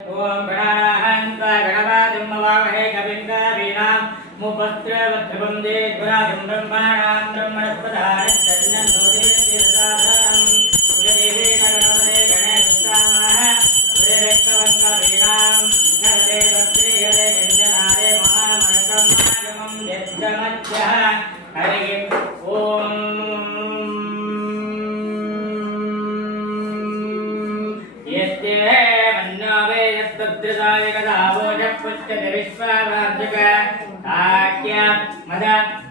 ओम गणानाहं त्वा गणपतिं मवामहे कविं कवीनामुपस्त्रवद्धवं देवराजं ब्रह्मणां ब्रह्मणस्पदानं तन्नोदितं उददेवेन गणपते गणेशस्तामः वेदकवं कवीनां नरते भक्तियते गञ्जनादे महामनकं यज्ञमध्यः हरिं ओम पुष्यते विश्वावार्जक आख्य मद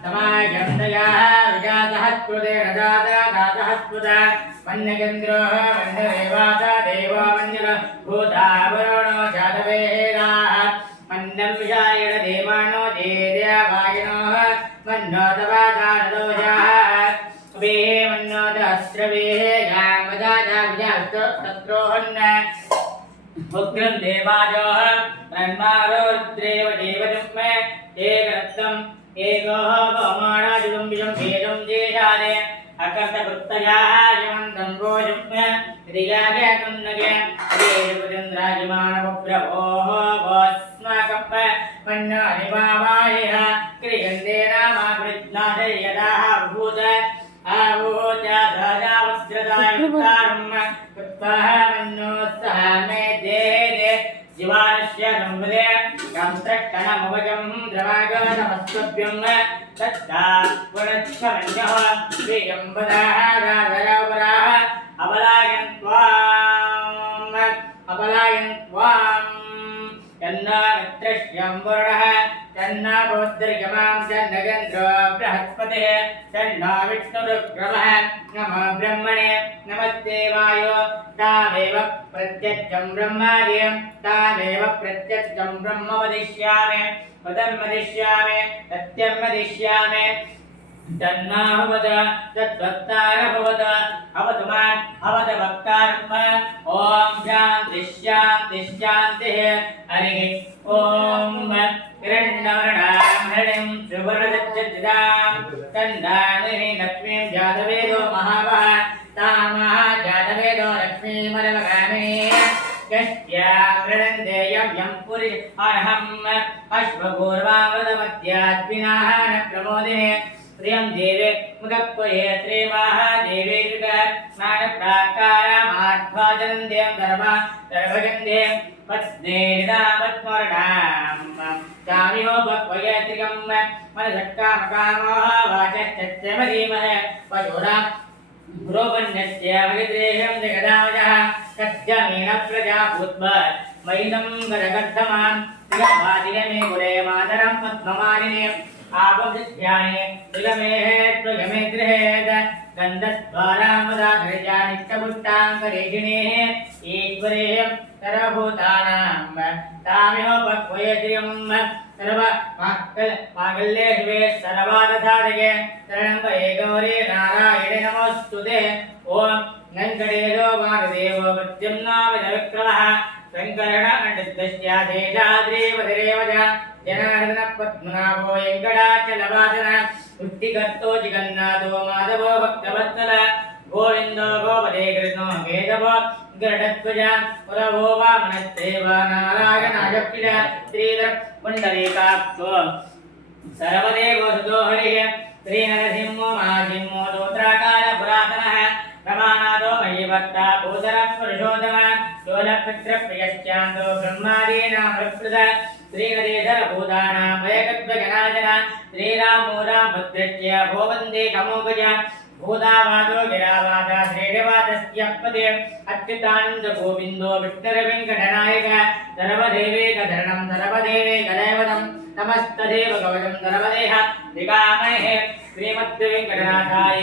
समायन्दयाः विजातः रजाता दातः स्पृदा मन्यकेन्द्रोः मन्यदेवाता देवो मन्युर भूतावरणो जातवेदाः मन्यं विषायण देवानो जेदेवायिनोः मन्नो तवादानदोजाः वेः मन्नो दस्रवेः यामदाता विजातत्रोहन्न उग्रं देवाजोः ब्रह्मारो रुद्रेव देवजुम्मे एकरत्नम् एकोः पवमाणाजुगं विजं भेदं देशादे अकर्तकृत्तयाः जमन्तं भोजुम्मे त्रियागे कुन्नगे देवचन्द्राजिमानवप्रभोः भोस्माकप्प मन्नानिवावायः क्रियन्ते नामावृत्नादे यदाः भूत आहूत सदावस्त्रदायुक्तारम् कृत्वाः मन्योत्सः मे देदे जीवानस्य संवदे कांस्त्रकणमवजं द्रवागतमस्तभ्यं तत्ता पुनच्छमन्यः वेयम्बदाः राधरावराः अपलायन्त्वाम् तन्ना मित्रश्यं वरुणः तन्ना भवद्र्यमां तन्नगेन्द्रो बृहस्पतिः तन्ना विष्णुरुक्रमः नमो ब्रह्मणे नमस्ते वायो तामेव प्रत्यक्षं ब्रह्मादिं तामेव प्रत्यक्षं ब्रह्म वदिष्यामि पदं वदिष्यामि सत्यं वदिष्यामि तन्नाभवत तद्भक्तार भवत अवतु मान् अवत भक्तारम् ओम शान्ति शान्ति शान्तिः हरिः ओम हिरण्यवर्णां हरिणीं सुवर्णदच्छिदां तन्दानिः लक्ष्मीं जातवेदो महावः तामः जातवेदो लक्ष्मीमरवगामि यस्यां गृह्णन्ते यं पुरि अर्हम् अश्वपूर्वावृतमध्यात्मिनाः न प्रमोदिने प्रियं देवे मुदक्वये श्रीमहादेवे स्नानप्राकारमाध्वाजनन्दें धर्मगन्धे पत्नेरिदामत्मरणां कामिहोपक्वये त्रिगं मनसक्कामकामोः वाचश्चमधीमहे पशूनां पुरोपन्यस्य मगिद्रेहं जगदावजः सत्यमेन प्रजा भूत्वा मयिनं गदगद्धमां त्रिगमादिगमे कुले मातरं पद्ममालिने आपवृद्ध्याने त्रिगमेः त्वगमे गृहेद गन्धद्वारामदाधृजानिष्टपुष्टाङ्करेषिणेः ईश्वरेयं सर्वभूतानां तामिहोपक्वये त्रियं सर्व माङ्गल्ये शिवे सर्वादसाधके शरणं वये गौरी नारायणे नमोऽस्तुते ॐ गङ्गणेशो वागदेवो प्रद्युम्नाविक्रमः शङ्करणण्डस्याशेषाद्रीवधिरेव च जनार्दन पद्मनाभो वेङ्कटाचलवासन वृत्तिकर्तो जगन्नाथो माधवो भक्तवत्सल गोविन्दो गोपदे कृष्णो केशवो गरुडध्वज पुरवो वामनस्तेव नारायणायक्षिण श्रीधर पुण्डरीकाक्षो सर्वदेवो सुतो हरिः श्रीनरसिंहो महासिंहो दोत्राकार पुरातनः रमानाथो मयिभक्ता भूधरपुरुषोत्तम शोलपुत्रप्रियश्चान्दो ब्रह्मादीनामृतृत श्रीनरेशरभूतानां वयकत्वजनार्दन श्रीरामो रामभद्रस्य भोवन्दे कमोगज भूतावादो गिरावाद श्रीनिवासस्यपदे अच्युतानन्दगोविन्दो विष्णुर्वेङ्कटनायक सर्वदेवैकधरणं सर्वदेवैकदैवतं नमस्तदेव गौरं सर्वदेह दिगामहे श्रीमद्वेङ्कटनाथाय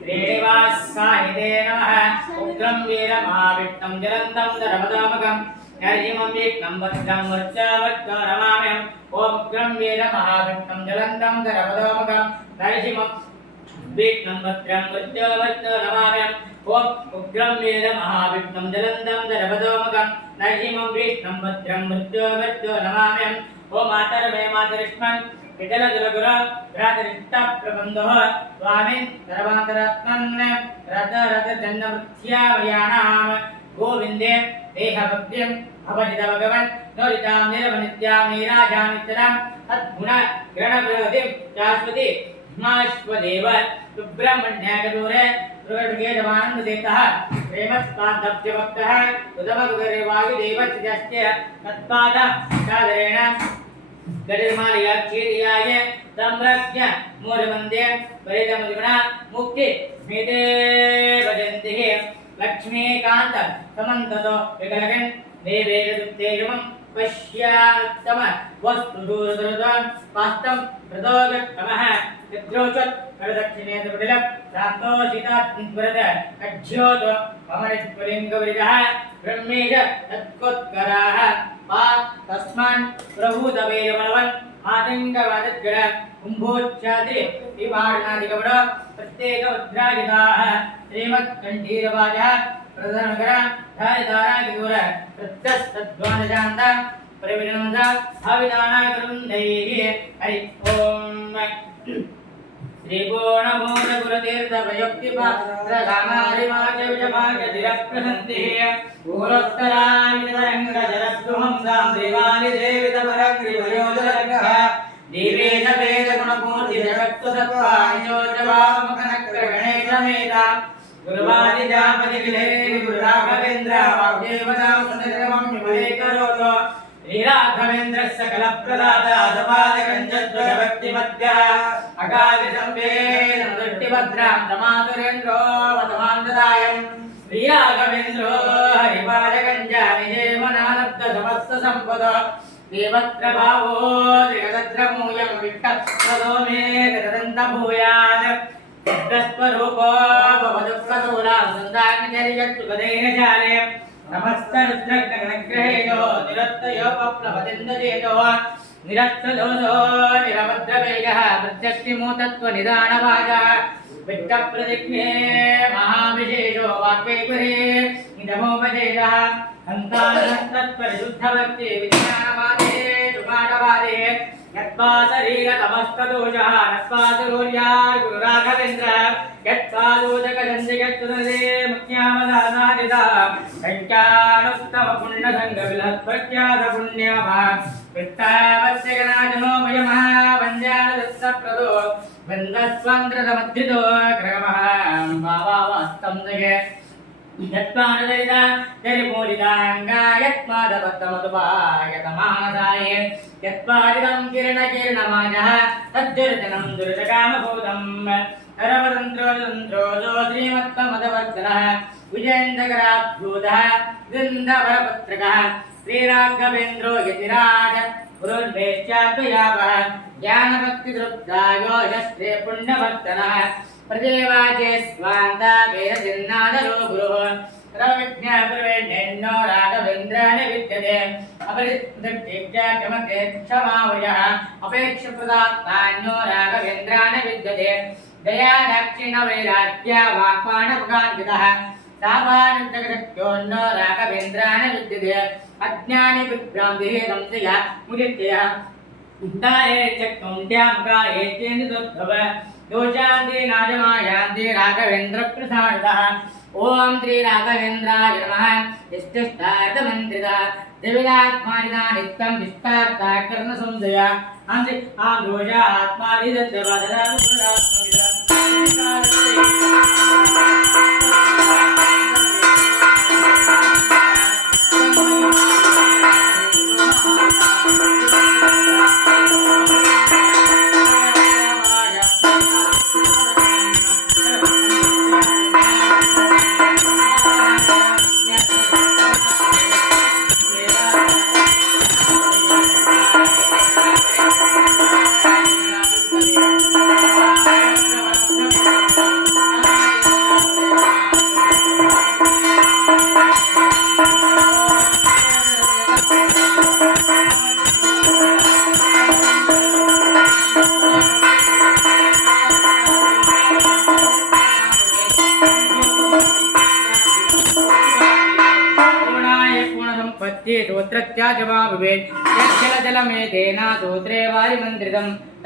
श्रीनिवासाय नमः उग्रं वीरमहाविष्णुं जलन्तं धर्मदामकं नरसिंहं विष्णुं भद्रं वर्चवच्च रमाम्यहम् ॐ उग्रं वीरमहाविष्णुं जलन्तं धर्मदामकं नरसिंहं विष्णुं भद्रं वर्चवच्च रमाम्यहम् ॐ उग्रं वीरमहाविष्णुं जलन्तं धर्मदामकं नरसिंहं विष्णुं भद्रं वर्चवच्च रमाम्यहम् ॐ मातर्मे मातरिष्मन् विठलजलगुर भ्रातरिष्टप्रबन्धः स्वामी सर्वान्तरात्मन् रथ जन्मवृत्त्यावयानां गोविन्दे देहभक्तिं भवति भगवन् नोदितां निरवनित्यां नीराजामित्रं तद्गुण ग्रणप्रगतिं शाश्वती हिमाश्वदेव सुब्रह्मण्यागदूरे दुर्गेशवानन्ददेवतः प्रेमस्पादब्जभक्तः उदमगुगरेवायुदेवस्य तत्पाद सादरेण गडिर्मालयाक्षीर्याय सम्रज्ञ मूलवन्द्य परितमदिगुण मुक्ति स्मिते भजन्ति लक्ष्मीकान्त समन्ततो विकलगन् देवेरदुत्तेजमं पश्यात्तम वस्तु दूरदुरदं पास्तं प्रदोगतमः यद्रोचत् करदक्षिणेन्द्रपटिलं शान्तोषितात्मवरद अज्योतो अमरित्वलिङ्गवरिदः ब्रह्मेश तत्कोत्कराः पा तस्मान् प्रभूतवेरवलवन् आतङ्कवादद्गण कुम्भोच्चाद्रि विवाहनादिकवड प्रत्येकवज्रायुधाः श्रीमत्कण्ठीरवाजः प्रधानगर धारिधारागिदूर प्रत्यस्तद्वादशान्त परिविनोद भाविदानागरुन्दैः हरि ओम् श्रीपूर्णपूर्णगुरुतीर्थभयोक्तिपात्रधामारिमाचविषभागतिरप्रसन्तिः पूर्वोत्तरामितरङ्गजलद्रुहं सां देवानिदेवितपरग्रिवयोजलर्गः देवेशवेदगुणपूर्तिजगत्सत्त्वानिचोजवामकनक्रगणेशमेता गुरुवादिजापतिविधेरि गुरुराघवेन्द्र वाग्देवतां सततमं विमले करोतु श्रीराघवेन्द्रः सकलप्रदाता सपादकञ्जद्वयभक्तिमद्यः अगाधिसंवेदनदृष्टिभद्रां तमातुरेन्द्रो वतमान्ददायं श्रीराघवेन्द्रो हरिपादकञ्जानिजेवनालब्धसमस्तसम्पदो देवत्रभावो जगदत्रमूयं विष्टप्रदो मे गदन्तभूयात् सिद्धस्वरूपो भवदुःखदूलां सन्दाग्निजरियत्सुखदैर्यजाले नमस्तरुद्रगणग्रहेयो निरत्तयोपप्लवतिन्दजेतो निरस्तदोषो निरभद्रवेगः प्रत्यक्षिमूतत्वनिदानवाजः विट्टप्रतिज्ञे महाविशेषो वाक्यैकुरे निधमोपजेतः हन्तानस्तत्परिशुद्धभक्ति विज्ञानवादे सुपाठवादे यत्पाशरीरतमस्तदोषः नत्पाशरोर्यार् गुरुराघवेन्द्र यत्पादोजकजन्दिगत्तुनदे मुख्यामदानादिदा सङ्ख्यानुत्तमपुण्यसङ्गविलत्प्रख्यातपुण्यमः कृष्टावस्यगणाजनो वयमहावन्द्यानदत्तप्रदो बन्धस्वन्द्रतमद्धितो क्रमः भावावस्तं जगे यत्पाददरिदा जरिपूरिताङ्गायत्पादभक्तमतुपायतमानसाये यत्पादितं किरणकिरणमाजः तद्दुर्जनं दुर्जगामभूतम् हरवदन्त्रोजो श्रीमत्तमदवर्धनः विजयेन्द्रकराभ्यूतः वृन्दवरपत्रकः श्रीराघवेन्द्रो यतिराज गुरुर्भेश्चाद्वयावः ज्ञानभक्तिदृप्तायो यस्त्रे पुण्यभक्तनः प्रदेवाचे स्वान्ता वेदजिन्नादरो गुरुः सर्वविज्ञाप्रवेण्यन्नो राघवेन्द्राणि विद्यते अपरिदृष्टिक्षमते क्षमावयः अपेक्षप्रदात्तान्यो राघवेन्द्राणि विद्यते दया दाक्षिणवैराग्या वाक्पाणपकान्वितः सापानन्दगत्योन्नो राघवेन्द्राणि विद्यते अज्ञानि विभ्रान्तिः संशया मुदित्यः उद्दाये चक्कुण्ड्यामुखाये चेन्दुर्भव दोषान्ति नाजमायान्ति राघवेन्द्रप्रसादितः ओम श्री राघवेन्द्राय नमः इष्टिष्टार्थमन्त्रितः दिव्यात्मानिना नित्यं विस्तार्ताकर्णसंशय आं दोषा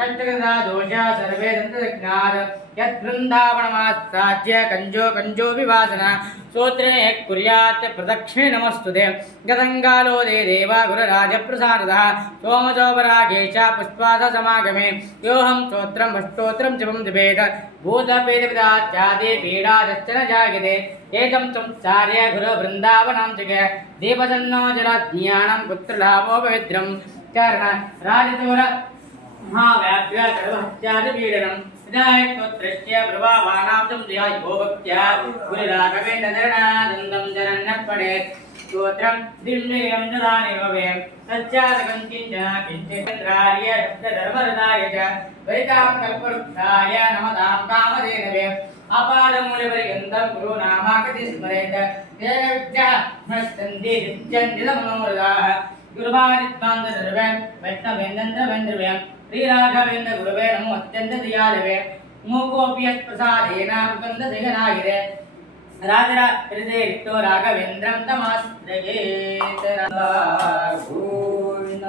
तच्चगदा दोषा सर्वे दन्तज्ञात् यद्वृन्दावनमासाद्य कंजो विवासना सूत्रे कुर्यात् प्रदक्षिणे नमस्तुते गतङ्गालो देवा गुरुराजप्रसादः सोमसोपरागेश पुष्पाद समागमे योऽहं स्तोत्रं वस्तोत्रं जपं जपेत भूतपेदपिदाचादे पीडादश्च न जायते एतं संसार्य गुरुवृन्दावनं जग दीपसन्नो जलज्ञानं पुत्रलाभो पवित्रं चरण राजतोर महाव्याप्य सर्वहत्यादिपीडनं विधायकोत्रस्य प्रभावानां संध्यायो भक्त्या गुरुराघवेन्द्रधरणानन्दं शरण्यपडेत् स्तोत्रं दिव्यं ददानेव वयं सच्चादकं किञ्चन किञ्चिन्द्रार्य धर्मरदाय च वरितां कल्पवृक्षाय नमतां कामधेनवे अपादमूलपर्यन्तं गुरुनामाकति स्मरेत् तेन विद्याः नश्यन्ति नित्यनिरमनोरथाः गुरुभादित्वान्तर्वं वैष्णवेन्द्रवेन्द्रवयं श्रीराघवेन्द्र गुरुवे नमो अत्यंत दयालवे मूकोऽपि यत्प्रसादेन मुकुन्दसेनागिरे राजरा हृदये रिक्तो राघवेन्द्रं तमाश्रयेत् गोविन्द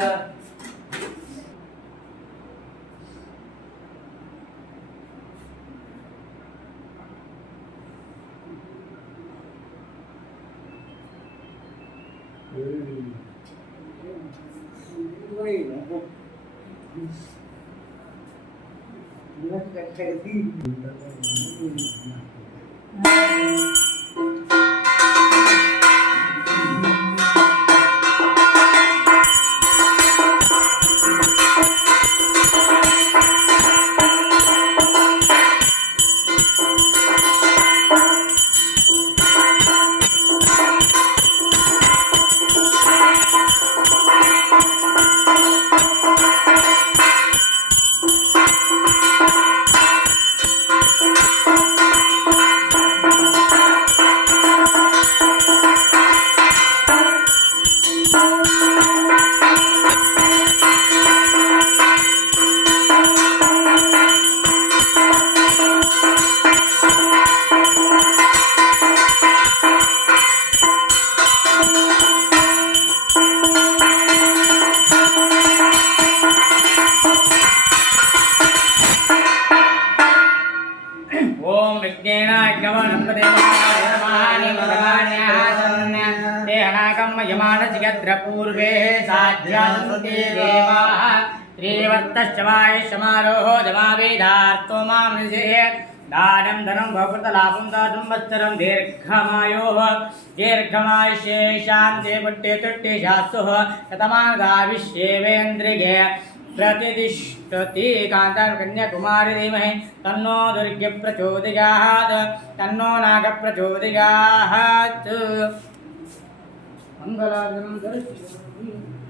पूर्वे साध्यान्ते देवाः श्रीवर्तश्चवाय समारोहो जमावेदार्थो मां निषेध दानं धनं भवतलाभं संवत्सरं दीर्घमायोः दीर्घमायुष्ये शान्ते पुट्टे तुट्टे शास्तुः शतमानदाविष्येवेन्द्रिये प्रतिष्ठति कान्तां कन्याकुमारी धीमहि तन्नो दुर्गे प्रचोदयात् तन्नो नाग प्रचोदयात् मंगलाचरण दर्शयामि।